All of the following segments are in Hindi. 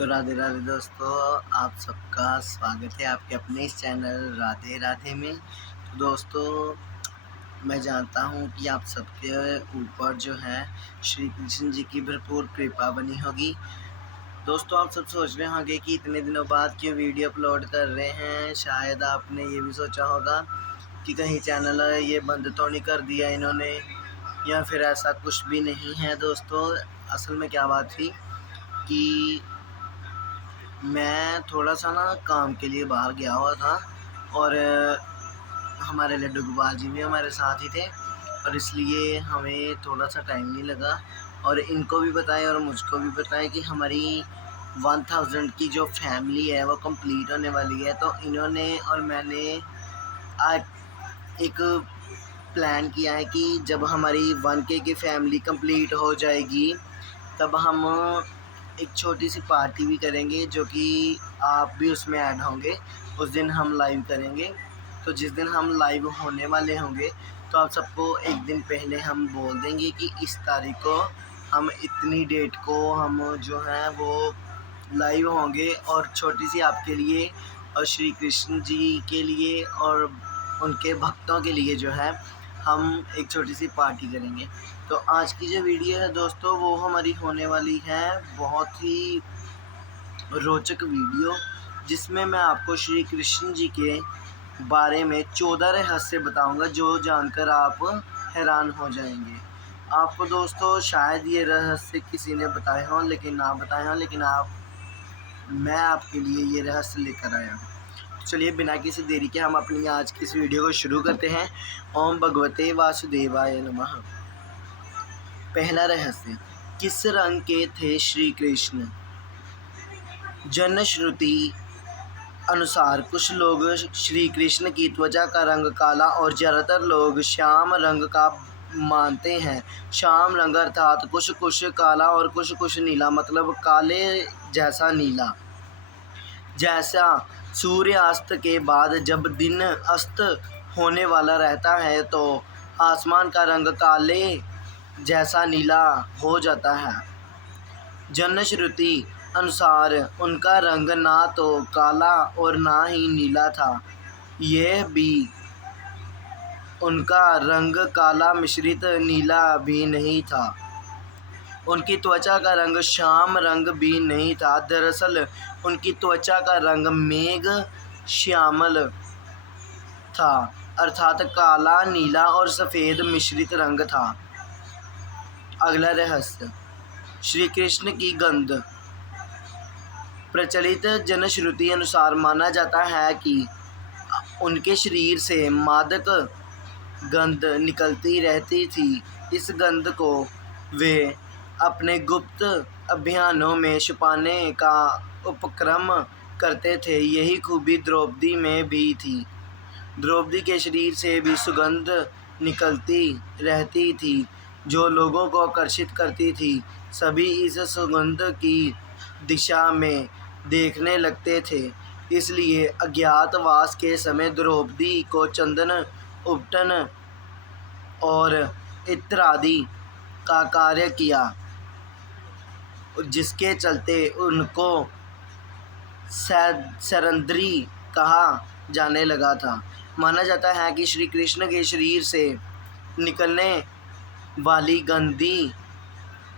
तो राधे राधे दोस्तों, आप सबका स्वागत है आपके अपने इस चैनल राधे राधे में। तो दोस्तों, मैं जानता हूँ कि आप सबके ऊपर जो है श्री कृष्ण जी की भरपूर कृपा बनी होगी। दोस्तों, आप सब सोच रहे होंगे कि इतने दिनों बाद क्यों वीडियो अपलोड कर रहे हैं। शायद आपने ये भी सोचा होगा कि कहीं चैनल ये बंद तो नहीं कर दिया इन्होंने, या फिर ऐसा कुछ भी नहीं है। दोस्तों, असल में क्या बात थी कि मैं थोड़ा-सा ना काम के लिए बाहर गया हुआ था और हमारे लड्डू गोपाल जी भी हमारे साथ ही थे और इसलिए हमें थोड़ा-सा टाइम नहीं लगा। और इनको भी पता है और मुझको भी पता है कि हमारी 1000 की जो फैमिली है वो कंप्लीट होने वाली है। तो इन्होंने और मैंने आज एक प्लान किया है कि जब हमारी 1K की फैमिली कंप्लीट हो जाएगी तब हम एक छोटी सी पार्टी भी करेंगे, जो कि आप भी उसमें ऐड होंगे। उस दिन हम लाइव करेंगे। तो जिस दिन हम लाइव होने वाले होंगे तो आप सबको एक दिन पहले हम बोल देंगे कि इस तारीख को हम इतनी डेट को हम जो है वो लाइव होंगे और छोटी सी आपके लिए और श्री कृष्ण जी के लिए और उनके भक्तों के लिए जो है हम एक छोटी सी पार्टी करेंगे। तो आज की जो वीडियो है दोस्तों, वो हमारी होने वाली है बहुत ही रोचक वीडियो, जिसमें मैं आपको श्री कृष्ण जी के बारे में 14 रहस्य बताऊंगा, जो जानकर आप हैरान हो जाएंगे। आपको दोस्तों शायद ये रहस्य किसी ने बताए हों लेकिन ना बताए हों, लेकिन मैं आपके लिए ये रहस्य लेकर आया हूँ। चलिए बिना किसी देरी के हम अपनी आज की इस वीडियो को शुरू करते हैं। ओम भगवते वासुदेवाय नमः। पहला रहस्य, किस रंग के थे श्री कृष्ण? जनश्रुति अनुसार कुछ लोग श्री कृष्ण की त्वचा का रंग काला और ज़्यादातर लोग श्याम रंग का मानते हैं। श्याम रंग अर्थात कुछ कुछ काला और कुछ कुछ नीला, मतलब काले जैसा नीला। जैसा सूर्यास्त के बाद जब दिन अस्त होने वाला रहता है तो आसमान का रंग काले जैसा नीला हो जाता है। जनश्रुति अनुसार उनका रंग ना तो काला और ना ही नीला था, यह भी उनका रंग काला मिश्रित नीला भी नहीं था। उनकी त्वचा का रंग श्याम रंग भी नहीं था। दरअसल उनकी त्वचा का रंग मेघ श्यामल था, अर्थात काला, नीला और सफ़ेद मिश्रित रंग था। अगला रहस्य, श्री कृष्ण की गंध। प्रचलित जनश्रुति अनुसार माना जाता है कि उनके शरीर से मादक गंध निकलती रहती थी। इस गंध को वे अपने गुप्त अभियानों में छुपाने का उपक्रम करते थे। यही खूबी द्रौपदी में भी थी। द्रौपदी के शरीर से भी सुगंध निकलती रहती थी जो लोगों को आकर्षित करती थी। सभी इस सुगंध की दिशा में देखने लगते थे। इसलिए अज्ञातवास के समय द्रौपदी को चंदन, उपटन और इत्र आदि का कार्य किया, जिसके चलते उनको सरंद्री कहा जाने लगा था। माना जाता है कि श्री कृष्ण के शरीर से निकलने वाली गंधी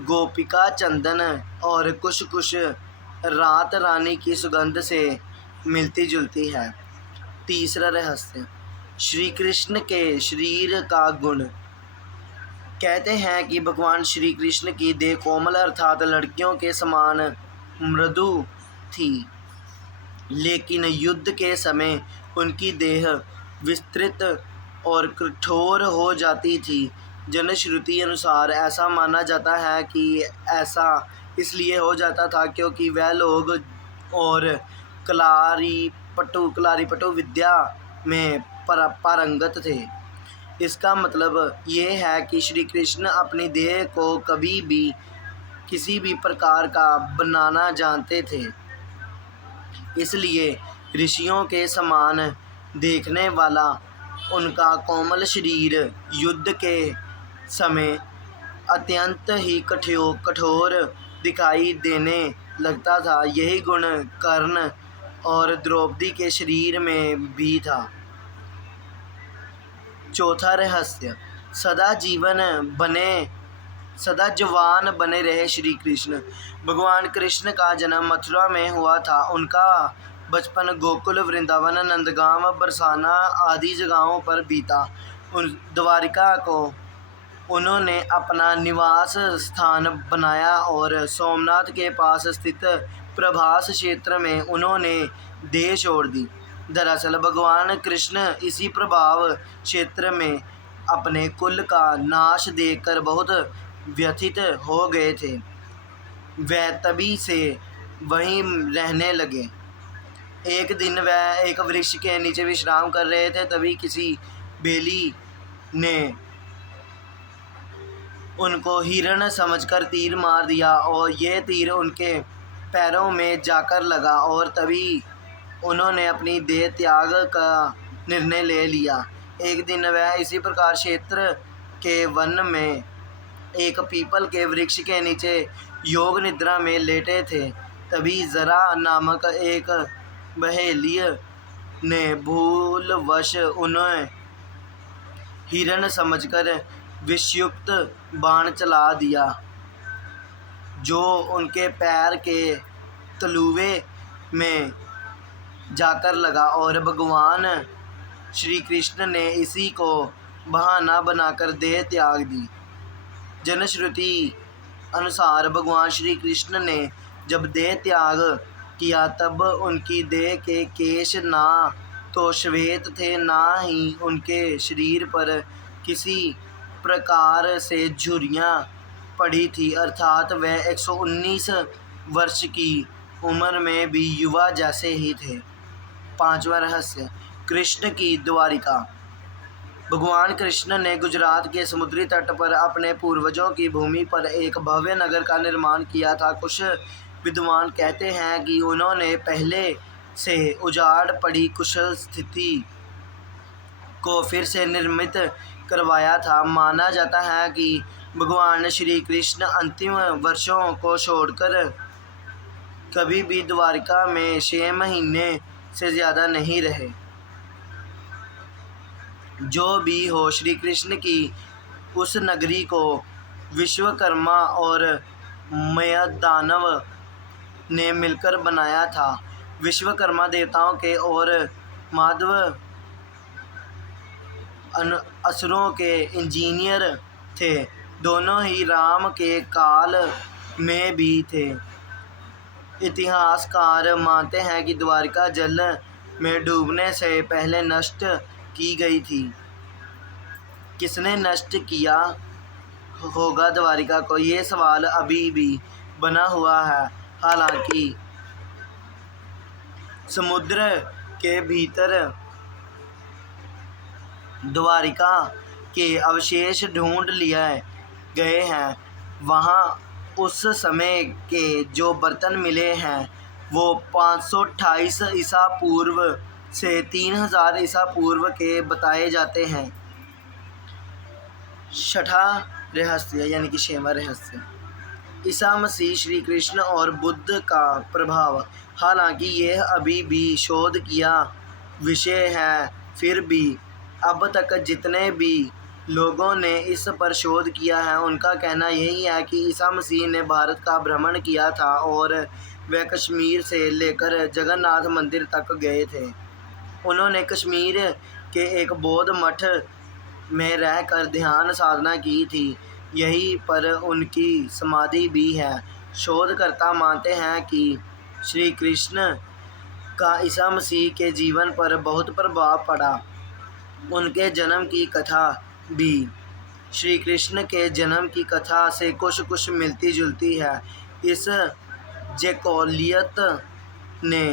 गोपिका चंदन और कुछ कुछ रात रानी की सुगंध से मिलती जुलती है। तीसरा रहस्य, श्री कृष्ण के शरीर का गुण। कहते हैं कि भगवान श्री कृष्ण की देह कोमल अर्थात लड़कियों के समान मृदु थी, लेकिन युद्ध के समय उनकी देह विस्तृत और कठोर हो जाती थी। जनश्रुति अनुसार ऐसा माना जाता है कि ऐसा इसलिए हो जाता था क्योंकि वह लोग और कलारीपटु विद्या में पारंगत थे। इसका मतलब ये है कि श्री कृष्ण अपनी देह को कभी भी किसी भी प्रकार का बनाना जानते थे। इसलिए ऋषियों के समान देखने वाला उनका कोमल शरीर युद्ध के समय अत्यंत ही कठोर दिखाई देने लगता था, यही गुण कर्ण और द्रौपदी के शरीर में भी था। चौथा रहस्य, सदा जवान बने रहे श्री कृष्ण। भगवान कृष्ण का जन्म मथुरा में हुआ था। उनका बचपन गोकुल, वृंदावन, नंदगांव, बरसाना आदि जगहों पर बीता। द्वारिका को उन्होंने अपना निवास स्थान बनाया और सोमनाथ के पास स्थित प्रभास क्षेत्र में उन्होंने देह छोड़ दी। दरअसल भगवान कृष्ण इसी प्रभाव क्षेत्र में अपने कुल का नाश देखकर बहुत व्यथित हो गए थे। वह तभी से वहीं रहने लगे। एक दिन वह एक वृक्ष के नीचे विश्राम कर रहे थे, तभी किसी बेली ने उनको हिरण समझकर तीर मार दिया और यह तीर उनके पैरों में जाकर लगा और तभी उन्होंने अपनी देह त्याग का निर्णय ले लिया। एक दिन वह इसी प्रकार क्षेत्र के वन में एक पीपल के वृक्ष के नीचे योग निद्रा में लेटे थे। तभी जरा नामक एक बहेलिया ने भूलवश उन्हें हिरण समझकर विषयुक्त बाण चला दिया, जो उनके पैर के तलुए में जाकर लगा और भगवान श्री कृष्ण ने इसी को बहाना बनाकर देह त्याग दी। जनश्रुति अनुसार भगवान श्री कृष्ण ने जब देह त्याग किया तब उनकी देह के केश ना तो श्वेत थे, ना ही उनके शरीर पर किसी प्रकार से झुर्रियाँ पड़ी थी, अर्थात वह 119 वर्ष की उम्र में भी युवा जैसे ही थे। पांचवा रहस्य, कृष्ण की द्वारिका। भगवान कृष्ण ने गुजरात के समुद्री तट पर अपने पूर्वजों की भूमि पर एक भव्य नगर का निर्माण किया था। कुछ विद्वान कहते हैं कि उन्होंने पहले से उजाड़ पड़ी कुशल स्थिति को फिर से निर्मित करवाया था। माना जाता है कि भगवान श्री कृष्ण अंतिम वर्षों को छोड़कर कभी भी द्वारिका में 6 महीने से ज़्यादा नहीं रहे। जो भी हो, श्री कृष्ण की उस नगरी को विश्वकर्मा और मयदानव ने मिलकर बनाया था। विश्वकर्मा देवताओं के और माधव असुरों के इंजीनियर थे। दोनों ही राम के काल में भी थे। इतिहासकार मानते हैं कि द्वारिका जल में डूबने से पहले नष्ट की गई थी। किसने नष्ट किया होगा द्वारिका को, ये सवाल अभी भी बना हुआ है। हालांकि समुद्र के भीतर द्वारिका के अवशेष ढूंढ लिए गए हैं। वहाँ उस समय के जो बर्तन मिले हैं वो 528 ईसा पूर्व से 3000 ईसा पूर्व के बताए जाते हैं। छठा रहस्य यानी कि 6वां रहस्य, ईसा मसीह, श्री कृष्ण और बुद्ध का प्रभाव। हालांकि यह अभी भी शोध किया विषय है, फिर भी अब तक जितने भी लोगों ने इस पर शोध किया है उनका कहना यही है कि ईसा मसीह ने भारत का भ्रमण किया था और वह कश्मीर से लेकर जगन्नाथ मंदिर तक गए थे। उन्होंने कश्मीर के एक बौद्ध मठ में रहकर ध्यान साधना की थी। यहीं पर उनकी समाधि भी है। शोधकर्ता मानते हैं कि श्री कृष्ण का ईसा मसीह के जीवन पर बहुत प्रभाव पड़ा। उनके जन्म की कथा भी श्री कृष्ण के जन्म की कथा से कुछ मिलती जुलती है। इस जैकोलियत ने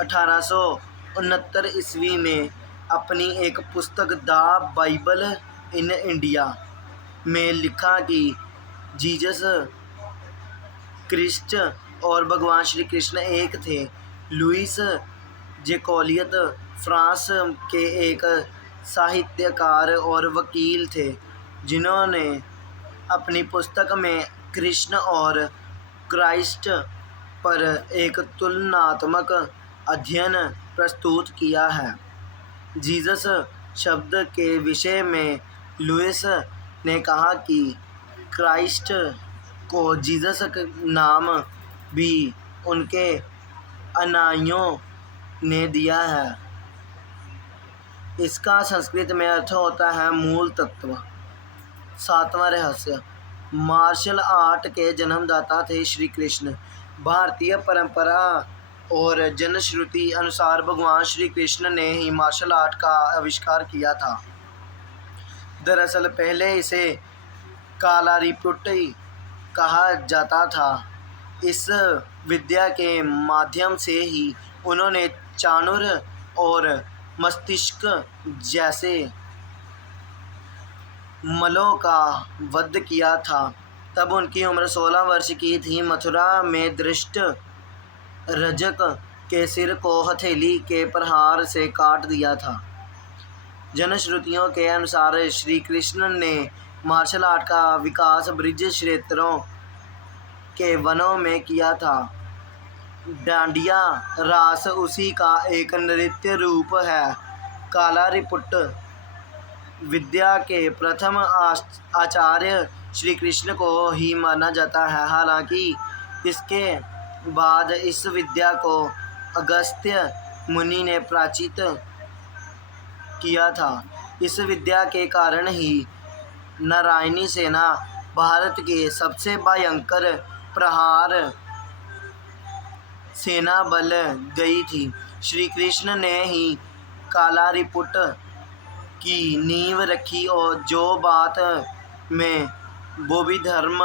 1869 ईस्वी में अपनी एक पुस्तक द बाइबल इन इंडिया में लिखा कि जीसस क्रिस्ट और भगवान श्री कृष्ण एक थे। लुइस जैकोलियत फ्रांस के एक साहित्यकार और वकील थे, जिन्होंने अपनी पुस्तक में कृष्ण और क्राइस्ट पर एक तुलनात्मक अध्ययन प्रस्तुत किया है। जीसस शब्द के विषय में लुईस ने कहा कि क्राइस्ट को जीसस नाम भी उनके अनुयायियों ने दिया है। इसका संस्कृत में अर्थ होता है मूल तत्व। 7वां रहस्य, मार्शल आर्ट के जन्मदाता थे श्री कृष्ण। भारतीय परंपरा और जनश्रुति अनुसार भगवान श्री कृष्ण ने ही मार्शल आर्ट का आविष्कार किया था। दरअसल पहले इसे कालारिपुट्टी कहा जाता था। इस विद्या के माध्यम से ही उन्होंने चाणूर और मस्तिष्क जैसे मलों का वध किया था। तब उनकी उम्र 16 वर्ष की थी। मथुरा में दृष्ट रजक के सिर को हथेली के प्रहार से काट दिया था। जनश्रुतियों के अनुसार श्री कृष्ण ने मार्शल आर्ट का विकास ब्रिज क्षेत्रों के वनों में किया था। डांडिया रास उसी का एक नृत्य रूप है। कालारिपुट्ट विद्या के प्रथम आचार्य श्री कृष्ण को ही माना जाता है। हालांकि इसके बाद इस विद्या को अगस्त्य मुनि ने प्राचित किया था। इस विद्या के कारण ही नारायणी सेना भारत के सबसे भयंकर प्रहार सेना बल गई थी। श्री कृष्ण ने ही कालारिपुट्ट की नींव रखी और जो बात में बोधि धर्म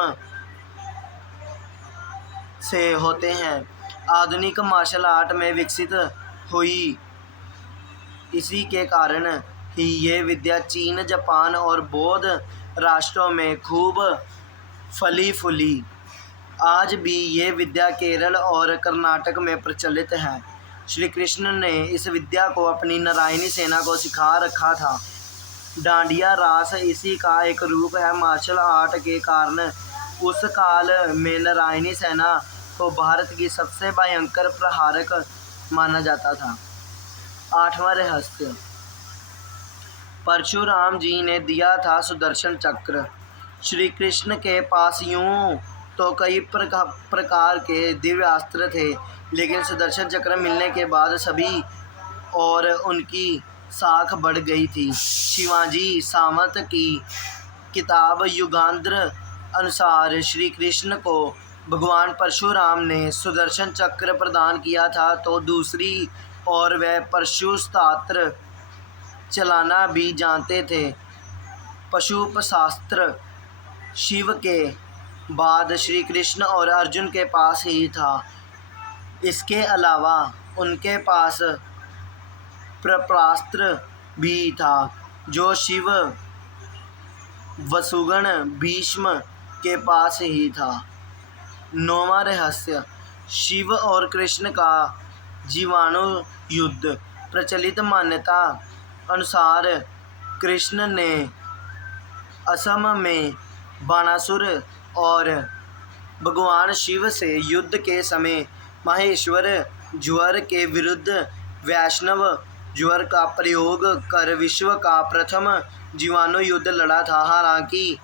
से होते हैं आधुनिक मार्शल आर्ट में विकसित हुई। इसी के कारण ही ये विद्या चीन, जापान और बौद्ध राष्ट्रों में खूब फली फूली। आज भी ये विद्या केरल और कर्नाटक में प्रचलित है। श्री कृष्ण ने इस विद्या को अपनी नारायणी सेना को सिखा रखा था। डांडिया रास इसी का एक रूप है। मार्शल आर्ट के कारण उस काल में नारायणी सेना को भारत की सबसे भयंकर प्रहारक माना जाता था। 8वां रहस्य, परशुराम जी ने दिया था सुदर्शन चक्र। श्री कृष्ण के पास यूं तो कई प्रकार के दिव्यास्त्र थे, लेकिन सुदर्शन चक्र मिलने के बाद सभी और उनकी साख बढ़ गई थी। शिवाजी सावंत की किताब युगांध्र अनुसार श्री कृष्ण को भगवान परशुराम ने सुदर्शन चक्र प्रदान किया था, तो दूसरी ओर वह परशुस्त्रास्त्र चलाना भी जानते थे। पशुपशास्त्र शिव के बाद श्री कृष्ण और अर्जुन के पास ही था। इसके अलावा उनके पास प्रपास्त्र भी था, जो शिव, वसुगण, भीष्म के पास ही था। 9वां रहस्य, शिव और कृष्ण का जीवाणु युद्ध। प्रचलित मान्यता अनुसार कृष्ण ने असम में बाणासुर और भगवान शिव से युद्ध के समय माहेश्वर ज्वर के विरुद्ध वैष्णव ज्वर का प्रयोग कर विश्व का प्रथम जीवाणु युद्ध लड़ा था। हालांकि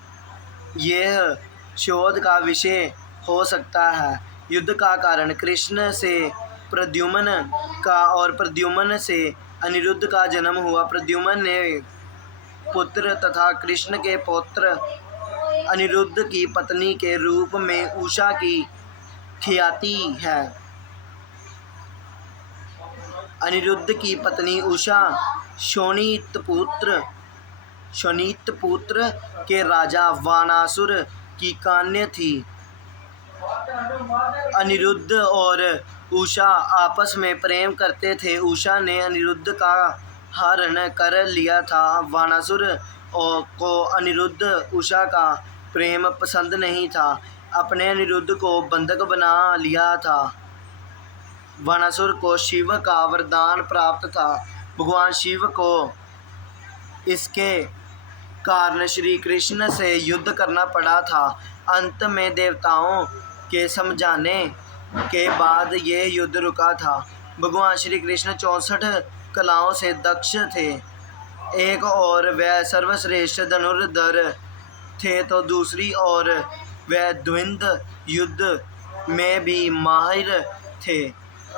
यह शोध का विषय हो सकता है। युद्ध का कारण कृष्ण से प्रद्युम्न का और प्रद्युम्न से अनिरुद्ध का जन्म हुआ। प्रद्युम्न ने पुत्र तथा कृष्ण के पौत्र अनिरुद्ध की पत्नी के रूप में उषा की ख्याति है। अनिरुद्ध की पत्नी उषा शोणितपुत्र के राजा वानासुर की कन्या थी। अनिरुद्ध और उषा आपस में प्रेम करते थे। उषा ने अनिरुद्ध का हरण कर लिया था। वानासुर को अनिरुद्ध उषा का प्रेम पसंद नहीं था, अपने अनिरुद्ध को बंधक बना लिया था। वानासुर को शिव का वरदान प्राप्त था। भगवान शिव को इसके कारण श्री कृष्ण से युद्ध करना पड़ा था। अंत में देवताओं के समझाने के बाद ये युद्ध रुका था। भगवान श्री कृष्ण 64 कलाओं से दक्ष थे। एक और वह सर्वश्रेष्ठ धनुर्धर थे तो दूसरी ओर वह द्वंद्व युद्ध में भी माहिर थे।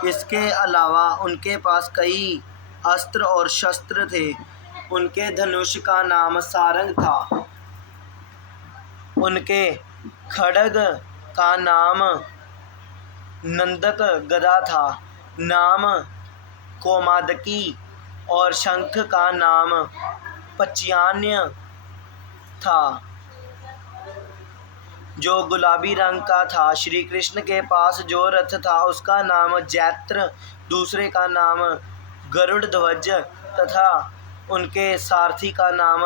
इसके अलावा उनके पास कई अस्त्र और शस्त्र थे। उनके धनुष का नाम सारंग था। उनके खड्ग का नाम नंदक गदा था। नाम कोमादकी और शंख का नाम पच्यान्य था जो गुलाबी रंग का था। श्री कृष्ण के पास जो रथ था उसका नाम जैत्र, दूसरे का नाम गरुड़ ध्वज तथा उनके सारथी का नाम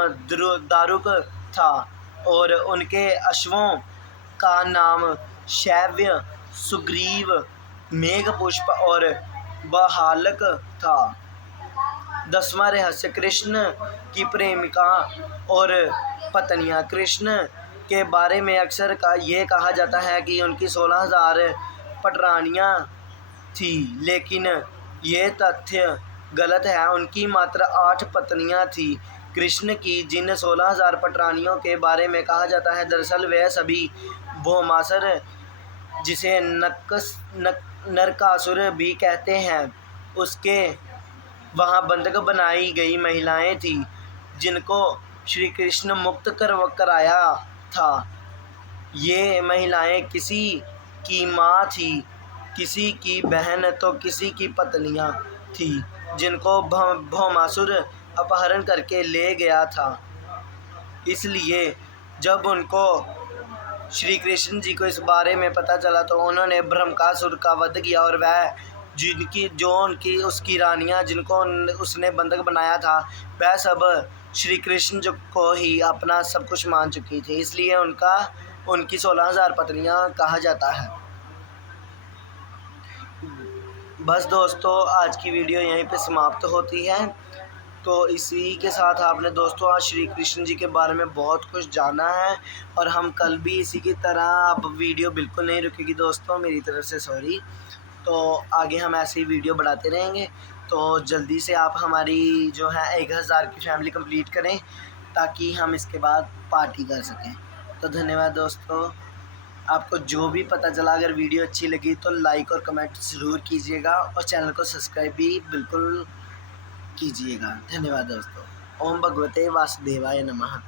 दारुक था और उनके अश्वों का नाम शैव्य, सुग्रीव, मेघपुष्प और बहालक था। 10वां रहस्य कृष्ण की प्रेमिका और पत्नियां। कृष्ण के बारे में अक्सर ये कहा जाता है कि उनकी 16,000 पटरानियां थी, लेकिन ये तथ्य गलत है। उनकी मात्र 8 पत्नियां थी। कृष्ण की जिन 16,000 पटरानियों के बारे में कहा जाता है, दरअसल वे सभी भौमासुर, जिसे नरकासुर भी कहते हैं, उसके वहाँ बंधक बनाई गई महिलाएं थीं, जिनको श्री कृष्ण मुक्त कराया था। ये महिलाएं किसी की माँ थी, किसी की बहन तो किसी की पत्नियां थीं, जिनको भौमासुर अपहरण करके ले गया था। इसलिए जब उनको श्री कृष्ण जी को इस बारे में पता चला तो उन्होंने ब्रह्मकासुर का वध किया और वह उसकी रानियां जिनको उसने बंधक बनाया था, वह सब श्री कृष्ण जी को ही अपना सब कुछ मान चुकी थी। इसलिए उनकी 16,000 पत्नियां कहा जाता है। बस दोस्तों, आज की वीडियो यहीं पे समाप्त होती है। तो इसी के साथ आपने दोस्तों आज श्री कृष्ण जी के बारे में बहुत कुछ जाना है और हम कल भी इसी की तरह, अब वीडियो बिल्कुल नहीं रुकेगी दोस्तों, मेरी तरफ से सॉरी। तो आगे हम ऐसे ही वीडियो बढ़ाते रहेंगे। तो जल्दी से आप हमारी जो है 1000 की फैमिली कंप्लीट करें ताकि हम इसके बाद पार्टी कर सकें। तो धन्यवाद दोस्तों। आपको जो भी पता चला, अगर वीडियो अच्छी लगी तो लाइक और कमेंट ज़रूर कीजिएगा और चैनल को सब्सक्राइब भी बिल्कुल कीजिएगा। धन्यवाद दोस्तों। ओम भगवते वासुदेवाय नमः।